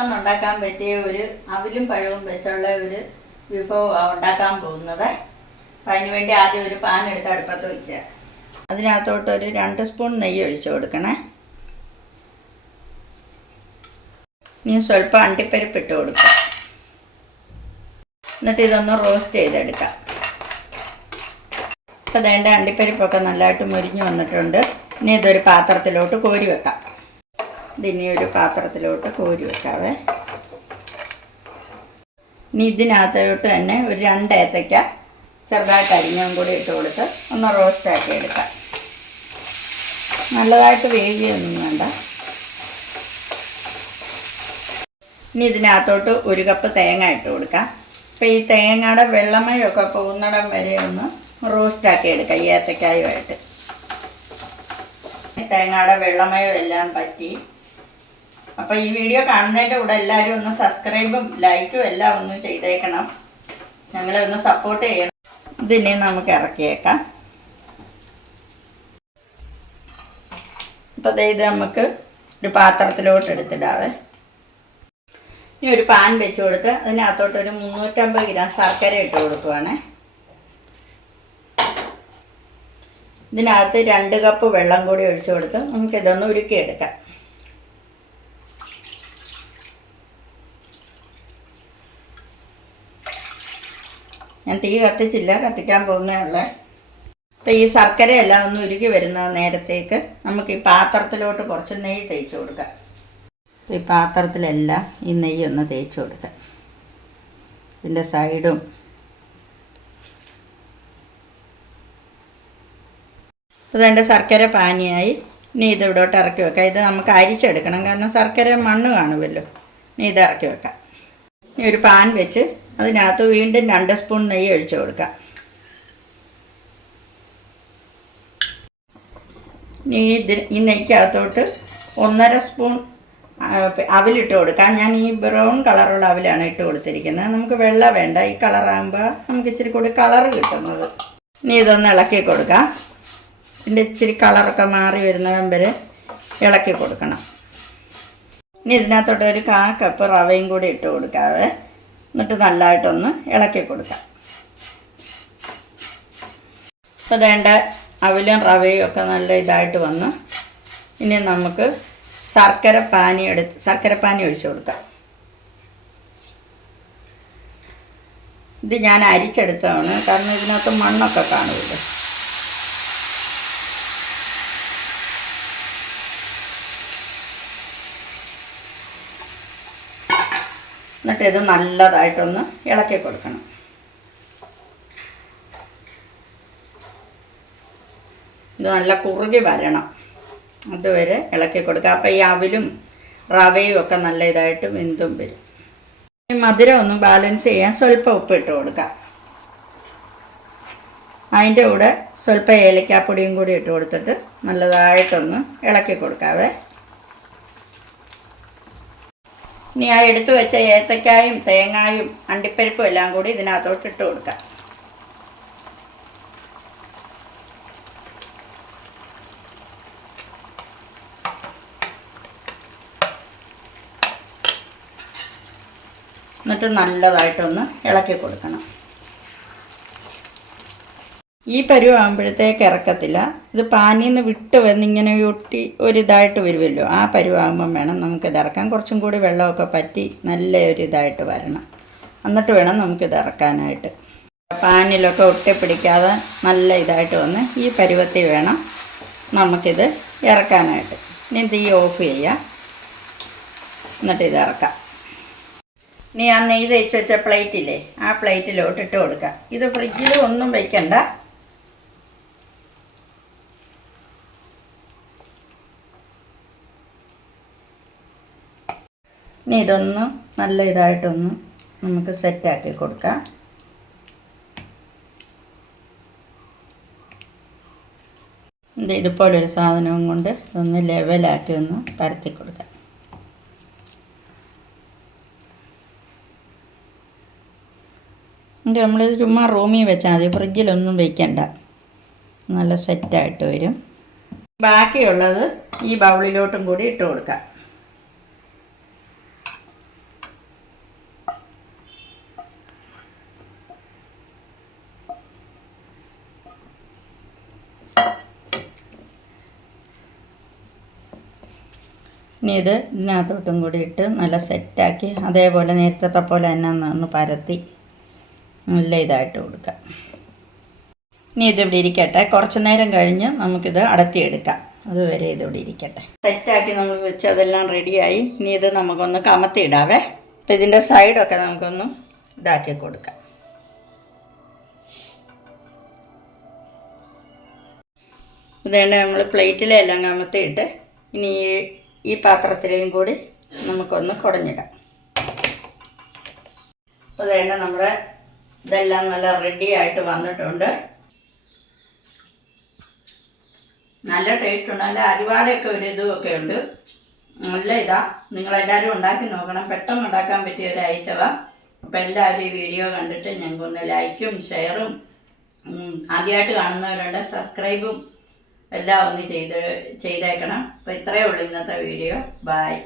പെട്ടെന്ന് ഉണ്ടാക്കാൻ പറ്റിയ ഒരു അവിലും പഴവും വെച്ചുള്ള ഒരു വിഭവമാണ് ഉണ്ടാക്കാൻ പോകുന്നത്. അപ്പം അതിന് വേണ്ടി ആദ്യം ഒരു പാൻ എടുത്ത് അടുപ്പത്ത് വയ്ക്കുക അതിനകത്തോട്ട് ഒരു രണ്ട് സ്പൂൺ നെയ്യ് ഒഴിച്ചു കൊടുക്കണേ. ഇനി സ്വല്പം അണ്ടിപ്പരിപ്പ് ഇട്ട് കൊടുക്കുക എന്നിട്ട് ഇതൊന്ന് റോസ്റ്റ് ചെയ്തെടുക്കാം. അപ്പോൾ വേണ്ട അണ്ടിപ്പരിപ്പൊക്കെ നല്ലതായിട്ട് മുരിഞ്ഞു വന്നിട്ടുണ്ട്. ഇനി ഇതൊരു പാത്രത്തിലോട്ട് കോരി വെക്കാം. ഇതിനി ഒരു പാത്രത്തിലോട്ട് കോരി വെക്കാവേ. ഇനി ഇതിനകത്തോട്ട് തന്നെ ഒരു രണ്ട് ഏത്തയ്ക്ക ചെറുതായിട്ട് അരിഞ്ഞും കൂടി ഇട്ട് കൊടുത്ത് ഒന്ന് റോസ്റ്റ് ആക്കി എടുക്കാം. നല്ലതായിട്ട് വേവിയൊന്നും വേണ്ട. ഇനി ഇതിനകത്തോട്ട് ഒരു കപ്പ് തേങ്ങ ഇട്ട് കൊടുക്കാം. അപ്പം ഈ തേങ്ങയുടെ വെള്ളമയൊക്കെ പോകുന്നിടം വരെ ഒന്ന് റോസ്റ്റാക്കി എടുക്കാം ഈ ഏത്തക്കായുമായിട്ട് തേങ്ങയുടെ വെള്ളമയം എല്ലാം പറ്റി അപ്പോൾ ഈ വീഡിയോ കാണുന്നതിന്റെ കൂടെ എല്ലാവരും ഒന്ന് സബ്സ്ക്രൈബും ലൈക്കും എല്ലാം ഒന്ന് ചെയ്തേക്കണം. ഞങ്ങളെ ഒന്ന് സപ്പോർട്ട് ചെയ്യണം. ഇതിനെ നമുക്ക് ഇറക്കിയേക്കാം. അപ്പോൾ ദേ ഇത് നമുക്ക് ഒരു പാത്രത്തിലോട്ട് എടുത്തിടാവേ. ഇനി ഒരു പാൻ വെച്ച് കൊടുത്ത് അതിനകത്തോട്ട് ഒരു മുന്നൂറ്റമ്പത് ഗ്രാം ശർക്കര ഇട്ട് കൊടുക്കുവാണേ. ഇതിനകത്ത് രണ്ട് കപ്പ് വെള്ളം കൂടി ഒഴിച്ചു കൊടുത്ത് നമുക്കിതൊന്ന് ഉരുക്കിയെടുക്കാം. ഞാൻ തീ കത്തിച്ചില്ല കത്തിക്കാൻ പോകുന്നേ ഉള്ളേ. അപ്പം ഈ ശർക്കരയെല്ലാം ഒന്ന് ഉരുകി വരുന്ന നേരത്തേക്ക് നമുക്ക് ഈ പാത്രത്തിലോട്ട് കുറച്ച് നെയ്യ് തേച്ച് കൊടുക്കാം. ഈ പാത്രത്തിലെല്ലാം ഈ നെയ്യ് ഒന്ന് തേച്ച് കൊടുക്കാം. ഇതിന്റെ സൈഡും. ഇതെന്റെ ശർക്കര പാനിയായി. ഇനി ഇത് ഇവിടോട്ട് ഇറക്കി വെക്കാം. ഇത് നമുക്ക് അരിച്ചെടുക്കണം കാരണം ശർക്കര മണ്ണ് കാണുമല്ലോ. ഇനി ഇത് ഇറക്കി വെക്കാം. ഇനി ഒരു പാൻ വെച്ച് അതിനകത്ത് വീണ്ടും രണ്ട് സ്പൂൺ നെയ്യ് ഒഴിച്ചു കൊടുക്കാം. ഇനി ഈ നെയ്ക്കകത്തോട്ട് ഒന്നര സ്പൂൺ അവിലിട്ട് കൊടുക്കാം. ഞാൻ ഈ ബ്രൗൺ കളറുള്ള അവിലാണ് ഇട്ട് കൊടുത്തിരിക്കുന്നത്. നമുക്ക് വെള്ള വേണ്ട. ഈ കളറാകുമ്പോൾ നമുക്ക് ഇച്ചിരി കൂടി കളർ കിട്ടുന്നത്. ഇനി ഇതൊന്ന് ഇളക്കി കൊടുക്കാം. ഇതിന്റെ ഇച്ചിരി കളറൊക്കെ മാറി വരുന്നതും വരെ ഇളക്കി കൊടുക്കണം. ഇനി ഇതിനകത്തോട്ട് ഒരു കാ കപ്പ് റവയും കൂടി ഇട്ട് കൊടുക്കാവേ. എന്നിട്ട് നല്ലതായിട്ടൊന്ന് ഇളക്കി കൊടുക്കാം. ഇപ്പോൾ വേണ്ട അവിലും റവയും ഒക്കെ നല്ല ഇതായിട്ട് വന്ന് ഇനി നമുക്ക് ശർക്കര പാനി എടുത്ത് ശർക്കര പാനി ഒഴിച്ചു കൊടുക്കാം. ഇത് ഞാൻ അരിച്ചെടുത്തതാണ്. കാരണം ഇതിനകത്ത് മണ്ണൊക്കെ കാണുമല്ലോ. എന്നിട്ട് ഇത് നല്ലതായിട്ടൊന്ന് ഇളക്കി കൊടുക്കണം. ഇത് നല്ല കുറുകി വരണം. അതുവരെ ഇളക്കി കൊടുക്കുക. അപ്പോൾ ഈ അവിലും റവയും ഒക്കെ നല്ല ഇതായിട്ട് വെന്തും വരും. ഈ മധുരം ഒന്ന് ബാലൻസ് ചെയ്യാൻ സ്വല്പം ഉപ്പ് ഇട്ട് കൊടുക്കാം അതിന്റെ കൂടെ സ്വല്പം ഏലക്കാപ്പൊടിയും കൂടി ഇട്ട് കൊടുത്തിട്ട് നല്ലതായിട്ടൊന്ന് ഇളക്കി കൊടുക്കാവേ. ഇനി ആ എടുത്തു വെച്ച ഏത്തക്കായും തേങ്ങായും അണ്ടിപ്പരിപ്പും എല്ലാം കൂടി ഇതിനകത്തോട്ട് ഇട്ട് കൊടുക്കാം. എന്നിട്ട് നല്ലതായിട്ടൊന്ന് ഇളക്കി കൊടുക്കണം. ഈ പരുവാകുമ്പോഴത്തേക്ക് ഇറക്കത്തില്ല. ഇത് പാനിൽ നിന്ന് വിട്ട് വന്നിങ്ങനെ ഒട്ടി ഒരിതായിട്ട് വരുമല്ലോ ആ പരുവാകുമ്പം വേണം നമുക്കിത് ഇറക്കാൻ. കുറച്ചും കൂടി വെള്ളമൊക്കെ പറ്റി നല്ല ഒരു ഇതായിട്ട് വരണം. എന്നിട്ട് വേണം നമുക്കിത് ഇറക്കാനായിട്ട്. പാനിലൊക്കെ ഒട്ടിപ്പിടിക്കാതെ നല്ല ഇതായിട്ട് വന്ന് ഈ പരുവത്തിൽ വേണം നമുക്കിത് ഇറക്കാനായിട്ട്. ഇനി തീ ഓഫ് ചെയ്യാം. എന്നിട്ട് ഇത് ഇറക്കാം. ഇനി ആ നെയ്ത് വെച്ച് വെച്ച പ്ലേറ്റില്ലേ ആ പ്ലേറ്റിലോട്ട് ഇട്ട് കൊടുക്കുക ഇത് ഫ്രിഡ്ജിൽ ഒന്നും വെക്കണ്ട. ഇനി ഇതൊന്ന് നല്ല ഇതായിട്ടൊന്ന് നമുക്ക് സെറ്റാക്കി കൊടുക്കാം. ഇത് ഇതുപോലൊരു സാധനവും കൊണ്ട് ഇതൊന്ന് ലെവലാക്കി ഒന്ന് പരത്തി കൊടുക്കാം. എന്നിട്ട് നമ്മളിത് ചുമ്മാ റൂമിൽ വെച്ചാൽ മതി ഫ്രിഡ്ജിലൊന്നും വെക്കണ്ട. നല്ല സെറ്റായിട്ട് വരും. ബാക്കിയുള്ളത് ഈ ബൗളിലോട്ടും കൂടി ഇട്ട് കൊടുക്കാം. ഇനി ഇത് ഇതിനകത്തോട്ടും കൂടി ഇട്ട് നല്ല സെറ്റാക്കി അതേപോലെ നേരത്തെ പോലെ തന്നെ ഒന്ന് പരത്തി നല്ല ഇതായിട്ട് കൊടുക്കാം. ഇനി ഇതിവിടെ ഇരിക്കട്ടെ. കുറച്ച് നേരം കഴിഞ്ഞ് നമുക്കിത് അടത്തിയെടുക്കാം. അതുവരെ ഇതിവിടെ ഇരിക്കട്ടെ. സെറ്റാക്കി നമ്മൾ വെച്ച് അതെല്ലാം റെഡിയായി. ഇനി ഇത് നമുക്കൊന്ന് കമത്തി ഇടാവേ അപ്പം ഇതിന്റെ സൈഡൊക്കെ നമുക്കൊന്ന് ഇതാക്കി കൊടുക്കാം. ഇതേണ്ട നമ്മൾ പ്ലേറ്റിലെല്ലാം കമത്തിയിട്ട് ഇനി ഈ പാത്രത്തിലേയും കൂടി നമുക്കൊന്ന് കുടഞ്ഞിടാം. അപ്പോൾ വേണ്ട നമ്മുടെ ഇതെല്ലാം നല്ല റെഡി ആയിട്ട് വന്നിട്ടുണ്ട്. നല്ല ടേസ്റ്റ് ഉണ്ട്. നല്ല അരിവാടയൊക്കെ ഒരു ഇതുമൊക്കെ ഉണ്ട്. നല്ല ഇതാ. നിങ്ങളെല്ലാവരും ഉണ്ടാക്കി നോക്കണം. പെട്ടെന്ന് ഉണ്ടാക്കാൻ പറ്റിയ ഒരു ഐറ്റമാണ് അപ്പോൾ എല്ലാവരും ഈ വീഡിയോ കണ്ടിട്ട് ഞങ്ങൾക്കൊന്ന് ലൈക്കും ഷെയറും ആദ്യമായിട്ട് കാണുന്നവരുണ്ട് സബ്സ്ക്രൈബും എല്ലാം ഒന്ന് ചെയ്ത് ചെയ്തേക്കണം. അപ്പോൾ ഇത്രയേ ഉള്ളൂ ഇന്നത്തെ വീഡിയോ. ബായ്